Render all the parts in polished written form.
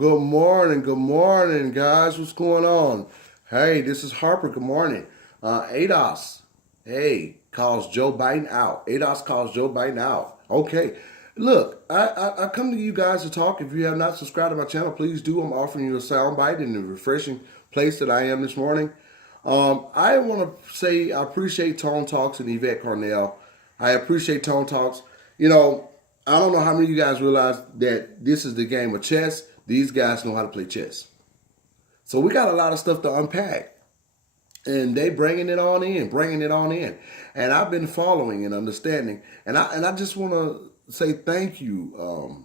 Good morning, guys. What's going on? Hey, this is Harper. Good morning. ADOS, hey, calls Joe Biden out. ADOS calls Joe Biden out. Okay, look, I come to you guys to talk. If you have not subscribed to my channel, please do. I'm offering you a sound bite in the refreshing place that I am this morning. I want to say I appreciate Tone Talks and Yvette Cornell. I appreciate Tone Talks. You know, I don't know how many of you guys realize that this is the game of chess. These guys know how to play chess. So we got a lot of stuff to unpack. And they bringing it on in. And I've been following and understanding. And I just want to say thank you,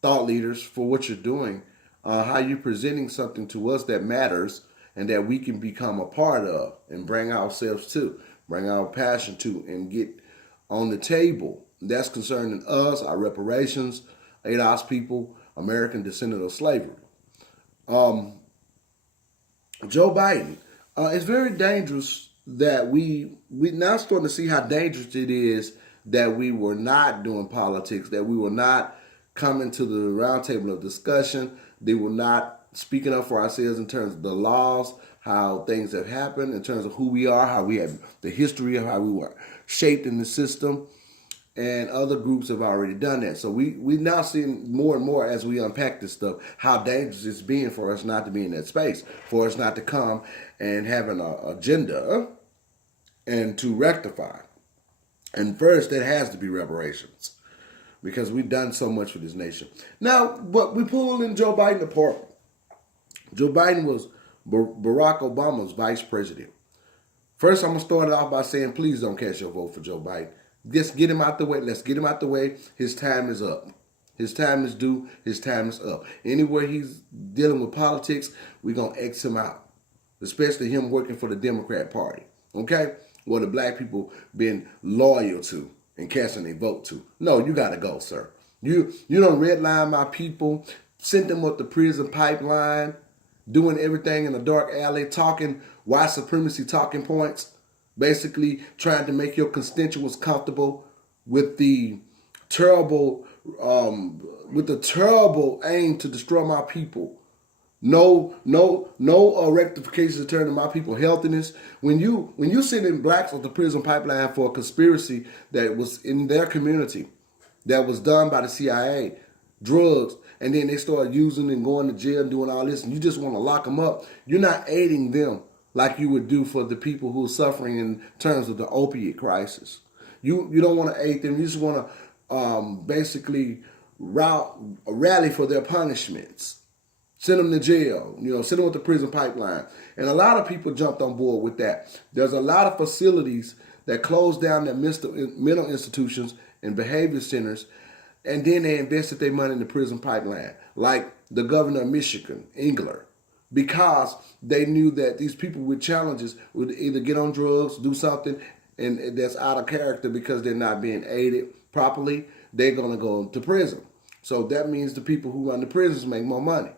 thought leaders, for what you're doing, how you're presenting something to us that matters and that we can become a part of and bring ourselves to, bring our passion to, and get on the table. That's concerning us, our reparations, ADOS people, American descendant of slavery. Um, Joe Biden. It's very dangerous that we now starting to see how dangerous it is that we were not doing politics, that we were not coming to the round table of discussion, they were not speaking up for ourselves in terms of the laws, how things have happened, in terms of who we are, how we have the history of how we were shaped in the system, and other groups have already done that. So we now see more and more as we unpack this stuff how dangerous it's being for us not to be in that space, for us not to come and have an agenda and to rectify. And first, that has to be reparations because we've done so much for this nation. Now, but we pull in Joe Biden apart. Joe Biden was Barack Obama's vice president. First, I'm going to start it off by saying, please don't cast your vote for Joe Biden. Just get him out the way. Let's get him out the way. His time is up. His time is due. His time is up. Anywhere he's dealing with politics, we're going to X him out. Especially him working for the Democrat Party. Okay? What the black people been loyal to and casting their vote to. No, you got to go, sir. You don't redline my people, sent them up the prison pipeline, doing everything in a dark alley, talking white supremacy talking points. Basically, trying to make your constituents comfortable with the terrible, aim to destroy my people. No rectifications to turn to my people healthiness. When you sending blacks off the prison pipeline for a conspiracy that was in their community, that was done by the CIA, drugs, and then they start using and going to jail and doing all this, and you just want to lock them up, you're not aiding them like you would do for the people who are suffering in terms of the opiate crisis. You don't want to aid them. You just want to basically rally for their punishments. Send them to jail. Send them with the prison pipeline. And a lot of people jumped on board with that. There's a lot of facilities that closed down their mental institutions and behavior centers, and then they invested their money in the prison pipeline, like the governor of Michigan, Engler, because they knew that these people with challenges would either get on drugs, do something, and that's out of character because they're not being aided properly, they're going to go to prison. So that means the people who run the prisons make more money.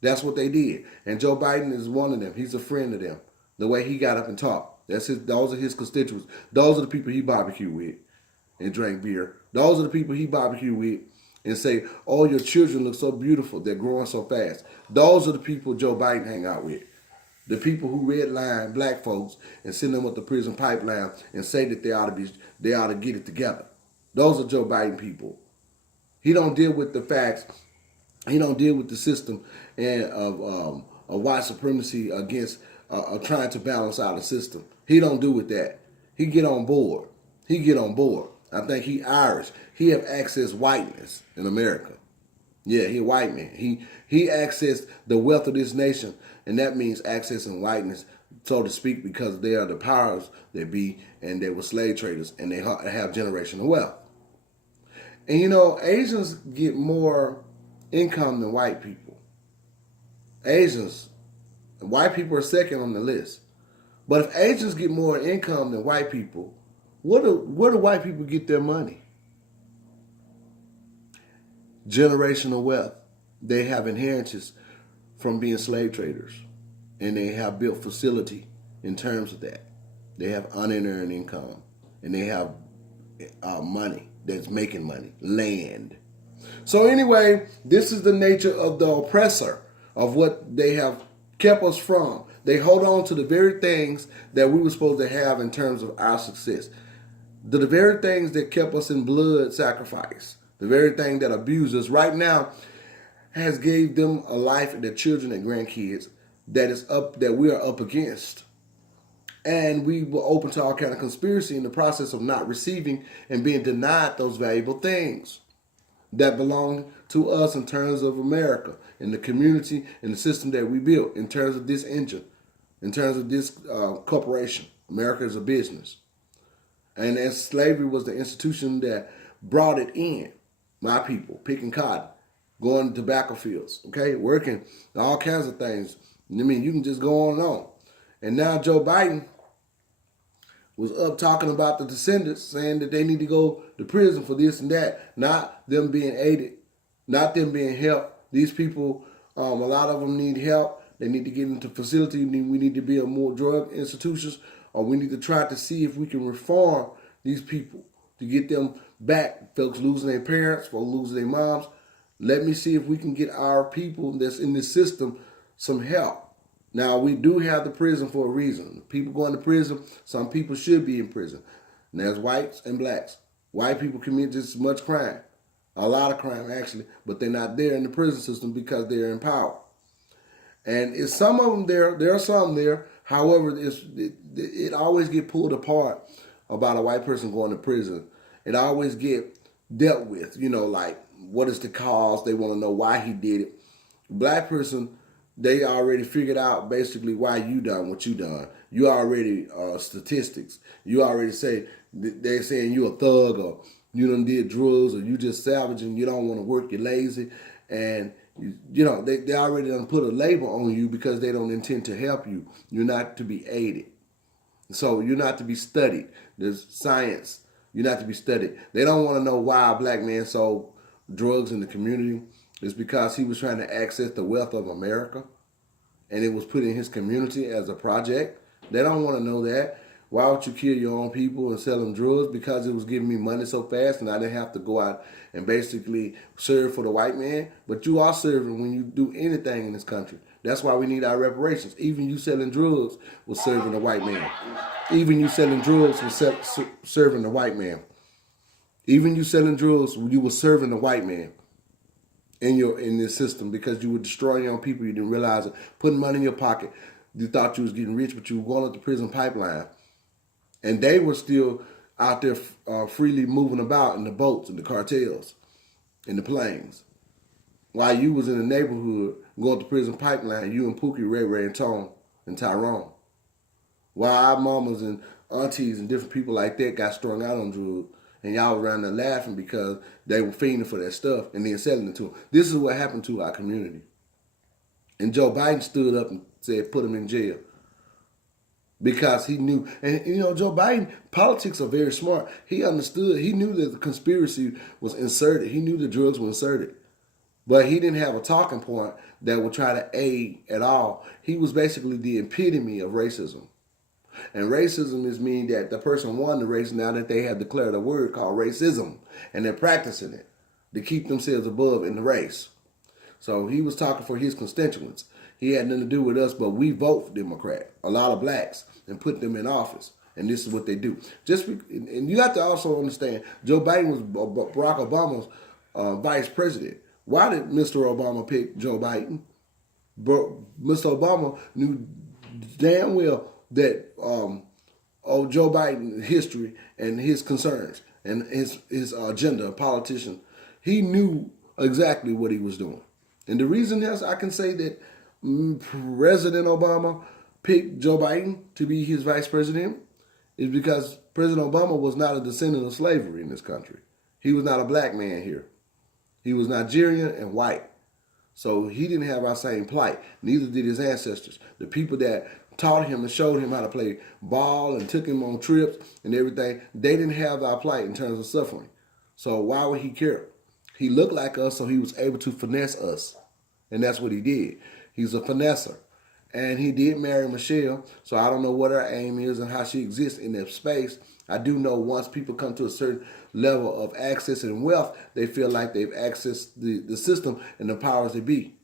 That's what they did. And Joe Biden is one of them. He's a friend of them. The way he got up and talked. Those are his constituents. Those are the people he barbecued with and drank beer. Those are the people he barbecued with and say, oh, your children look so beautiful. They're growing so fast. Those are the people Joe Biden hang out with. The people who redline black folks and send them up the prison pipeline and say that they ought to get it together. Those are Joe Biden people. He don't deal with the facts. He don't deal with the system and of white supremacy against trying to balance out the system. He don't do with that. He get on board. I think he Irish. He have accessed whiteness in America. Yeah, he a white man. He accessed the wealth of this nation, and that means accessing whiteness, so to speak, because they are the powers that be, and they were slave traders, and they have generational wealth. And Asians get more income than white people. White people are second on the list. But if Asians get more income than white people, where do white people get their money? Generational wealth. They have inheritance from being slave traders. And they have built facility in terms of that. They have unearned income. And they have money that's making money. Land. So anyway, this is the nature of the oppressor, of what they have kept us from. They hold on to the very things that we were supposed to have in terms of our success. The very things that kept us in blood sacrifice. The very thing that abused us right now has gave them a life and their children and grandkids that we are up against. And we were open to all kind of conspiracy in the process of not receiving and being denied those valuable things that belong to us in terms of America, in the community, in the system that we built, in terms of this engine, in terms of this corporation. America is a business. And as slavery was the institution that brought it in, my people, picking cotton, going to tobacco fields, okay, working, all kinds of things. I mean, you can just go on and on. And now Joe Biden was up talking about the descendants, saying that they need to go to prison for this and that, not them being aided, not them being helped. These people, a lot of them need help. They need to get into facilities. We need to build more drug institutions, or we need to try to see if we can reform these people to get them back. Folks losing their parents, folks losing their moms. Let me see if we can get our people that's in this system some help. Now, we do have the prison for a reason. People going to prison, some people should be in prison. And there's whites and blacks. White people commit just as much crime, a lot of crime actually, but they're not there in the prison system because they're in power. And it's some of them there are some there. However, it always get pulled apart about a white person going to prison. It always get dealt with, like what is the cause? They want to know why he did it. Black person, they already figured out basically why you done what you done. You already statistics. You already say they're saying you a thug, or you done did drugs, or you just savaging. You don't want to work. You're lazy, and they already done put a label on you because they don't intend to help you. You're not to be aided, so you're not to be studied. There's science. You're not to be studied. They don't want to know why a black man sold drugs in the community. It's because he was trying to access the wealth of America, and it was put in his community as a project. They don't want to know that. Why would you kill your own people and sell them drugs? Because it was giving me money so fast, and I didn't have to go out and basically serve for the white man. But you are serving when you do anything in this country. That's why we need our reparations. Even you selling drugs was serving the white man. Even you selling drugs was serving the white man. Even you selling drugs, you were serving the white man in this system, because you were destroying your own people. You didn't realize it. Putting money in your pocket. You thought you was getting rich, but you were going up the prison pipeline. And they were still out there freely moving about in the boats, in the cartels, in the planes. While you was in the neighborhood going to prison pipeline, you and Pookie, Ray Ray, and Tone, and Tyrone. While our mamas and aunties and different people like that got strung out on drugs, and y'all around there laughing because they were fiending for that stuff and then selling it to them. This is what happened to our community. And Joe Biden stood up and said, put him in jail. Because he knew, and Joe Biden, politics are very smart. He understood, he knew that the conspiracy was inserted. He knew the drugs were inserted. But he didn't have a talking point that would try to aid at all. He was basically the epitome of racism. And racism is meaning that the person won the race now that they have declared a word called racism, and they're practicing it to keep themselves above in the race. So he was talking for his constituents. He had nothing to do with us, but we vote for Democrat, a lot of blacks, and put them in office. And this is what they do. And you have to also understand, Joe Biden was Barack Obama's vice president. Why did Mr. Obama pick Joe Biden? Mr. Obama knew damn well that Joe Biden's history and his concerns and his agenda, politician, he knew exactly what he was doing. And the reason is I can say that President Obama picked Joe Biden to be his vice president is because President Obama was not a descendant of slavery in this country. He was not a black man here. He was Nigerian and white. So he didn't have our same plight. Neither did his ancestors. The people that taught him and showed him how to play ball and took him on trips and everything, they didn't have our plight in terms of suffering. So why would he care? He looked like us, so he was able to finesse us. And that's what he did. He's a finesser. And he did marry Michelle, so I don't know what her aim is and how she exists in that space. I do know once people come to a certain level of access and wealth, they feel like they've accessed the system and the powers that be.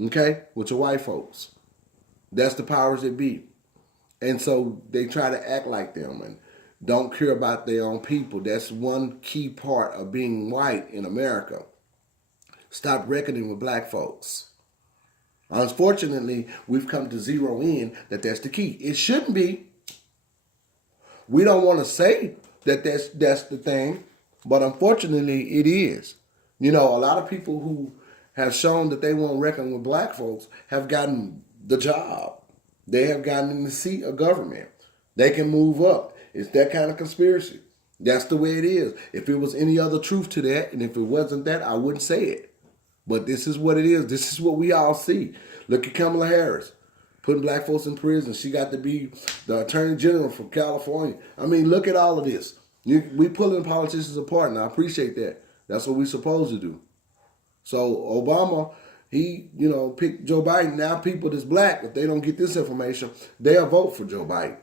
Okay? With your white folks. That's the powers that be. And so they try to act like them and don't care about their own people. That's one key part of being white in America. Stop reckoning with black folks. Unfortunately, we've come to zero in that that's the key. It shouldn't be. We don't want to say that that's the thing, but unfortunately it is. You know, a lot of people who have shown that they won't reckon with black folks have gotten the job. They have gotten in the seat of government. They can move up. It's that kind of conspiracy. That's the way it is. If it was any other truth to that, and if it wasn't that, I wouldn't say it. But this is what it is. This is what we all see. Look at Kamala Harris, putting black folks in prison. She got to be the attorney general from California. I mean, look at all of this. We pulling politicians apart, and I appreciate that. That's what we're supposed to do. So Obama, he, picked Joe Biden. Now people that's black, if they don't get this information, they'll vote for Joe Biden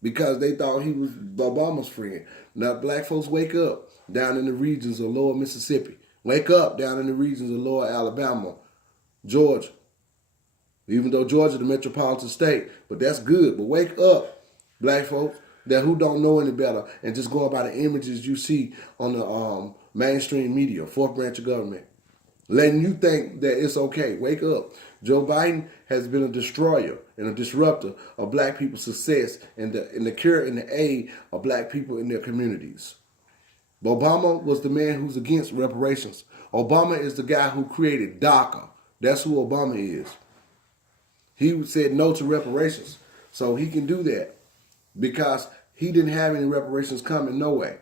because they thought he was Obama's friend. Now black folks, wake up down in the regions of lower Mississippi. Wake up down in the regions of lower Alabama, Georgia. Even though Georgia the metropolitan state, but that's good. But wake up, black folks, that who don't know any better and just going by the images you see on the mainstream media, fourth branch of government, letting you think that it's okay. Wake up. Joe Biden has been a destroyer and a disruptor of black people's success and the cure and the aid of black people in their communities. Obama was the man who's against reparations. Obama is the guy who created DACA. That's who Obama is. He said no to reparations. So he can do that because he didn't have any reparations coming, no way.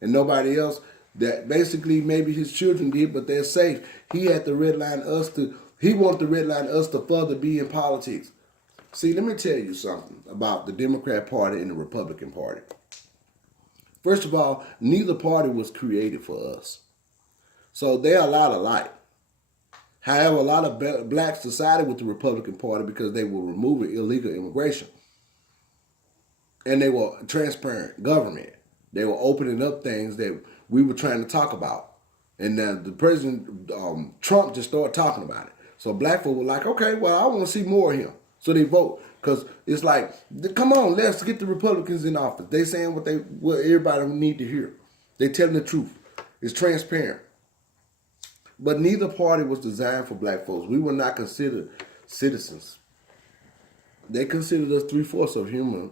And nobody else that basically maybe his children did, but they're safe. He had to redline us he wanted to redline us to further be in politics. See, let me tell you something about the Democrat Party and the Republican Party. First of all, neither party was created for us. So they're a lot alike. However, a lot of blacks decided with the Republican Party because they were removing illegal immigration. And they were transparent government. They were opening up things that we were trying to talk about. And then the President Trump just started talking about it. So black folk were like, okay, well, I want to see more of him. So they vote. Because it's like, come on, let's get the Republicans in office. They saying what everybody need to hear. They telling the truth. It's transparent. But neither party was designed for black folks. We were not considered citizens. They considered us 3/4 of human,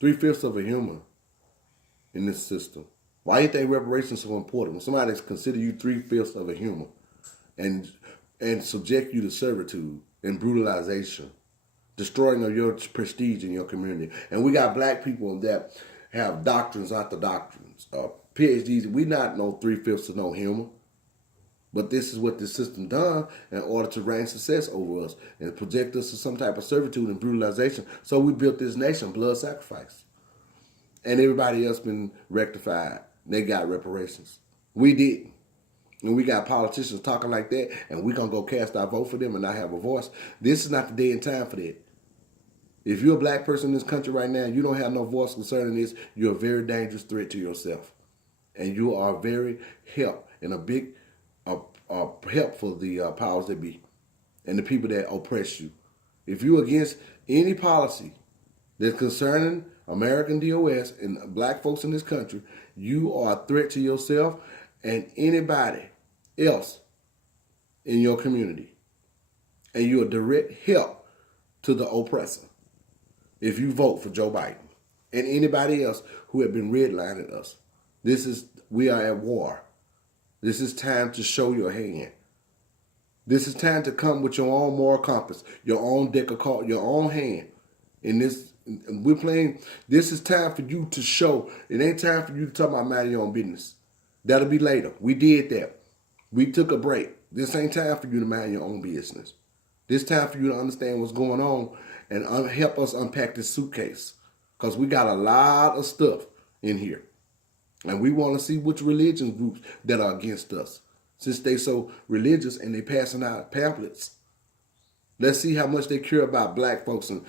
3/5 of a human in this system. Why do you think reparations are so important? When somebody consider you 3/5 of a human and subject you to servitude and brutalization, destroying of your prestige in your community. And we got black people that have doctrines after doctrines, PhDs. We not no 3/5 of no human. But this is what the system done in order to reign success over us and project us to some type of servitude and brutalization. So we built this nation, blood sacrifice. And everybody else been rectified. They got reparations. We didn't. And we got politicians talking like that, and we going to go cast our vote for them and not have a voice. This is not the day and time for that. If you're a black person in this country right now, you don't have no voice concerning this, you're a very dangerous threat to yourself. And you are very help and a big help for the powers that be and the people that oppress you. If you're against any policy that's concerning American DOS and black folks in this country, you are a threat to yourself and anybody else in your community. And you're a direct help to the oppressor if you vote for Joe Biden and anybody else who have been redlining us. We are at war. This is time to show your hand. This is time to come with your own moral compass, your own deck of cards, your own hand. In this, we're playing. This is time for you to show. It ain't time for you to talk about minding your own business. That'll be later. We did that. We took a break. This ain't time for you to mind your own business. This time for you to understand what's going on and help us unpack this suitcase. Because we got a lot of stuff in here. And we want to see which religion groups that are against us. Since they so religious and they passing out pamphlets Let's see how much they care about black folks and